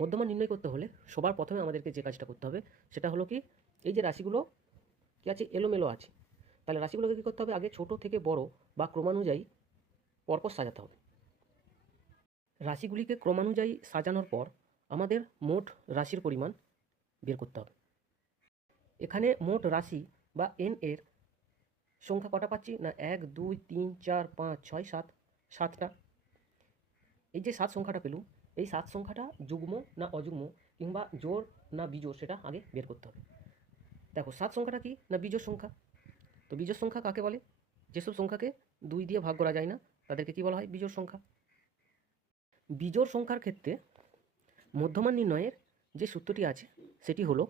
মধ্যমান নির্ণয় করতে হলে সবার প্রথমে আমাদেরকে যে কাজটা করতে হবে, সেটা হলো কি, এই যে রাশিগুলো কী আছে, এলোমেলো আছে, তাহলে রাশিগুলোকে কী করতে হবে? আগে ছোট থেকে বড় বা ক্রমানুযায়ী পরপর সাজাতে হবে। রাশিগুলিকে ক্রমানুযায়ী সাজানোর পর আমাদের মোট রাশির পরিমাণ বের করতে হবে। এখানে মোট রাশি বা এন এর সংখ্যা কটা পাচ্ছি? না, এক, দুই, তিন, চার, পাঁচ, ছয়, সাত, সাতটা। এই যে সাত সংখ্যাটা পেলুম এই সাত সংখ্যাটা যুগ্ম না অযুগ্ম কিংবা জোর না বিজোড় সেটা আগে বের করতে হবে। দেখো, সাত সংখ্যাটা কি না বিজোড় সংখ্যা? তো বিজোড় সংখ্যা কাকে বলে? যেসব সংখ্যাকে দুই দিয়ে ভাগ করা যায় না, তাদেরকে কি বলা হয়? বিজোড় সংখ্যা। বিজোড় সংখ্যার ক্ষেত্রে মধ্যমান নির্ণয়ের যে সূত্রটি আছে, সেটি হলো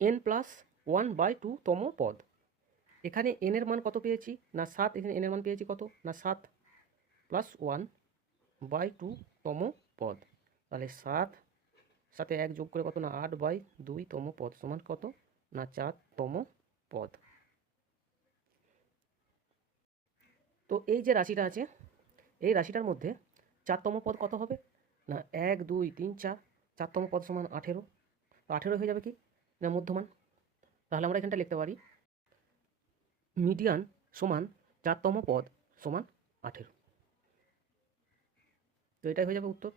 n plus one by two তম পদ। এখানে এনের মান কত পেয়েছি? না সাত, এখানে এনের মান পেয়েছি কত? না সাত প্লাস ওয়ান বাই টু তম পদ। তাহলে সাত সাথে এক যোগ করে কত না আট বাই দুই তম পদ সমান কত? না চার তম পদ। তো এই যে রাশিটা আছে, এই রাশিটার মধ্যে চারতম পদ কত হবে? না এক, দুই, তিন, চার। চারতম পদ সমান আঠেরো। তো আঠেরো হয়ে যাবে কি? না মধ্যমান। তাহলে আমরা এখানটা লিখতে পারি, মিডিয়ান সমান চারতম পদ সমান আঠেরো। তো এটাই হয়ে যাবে উত্তর?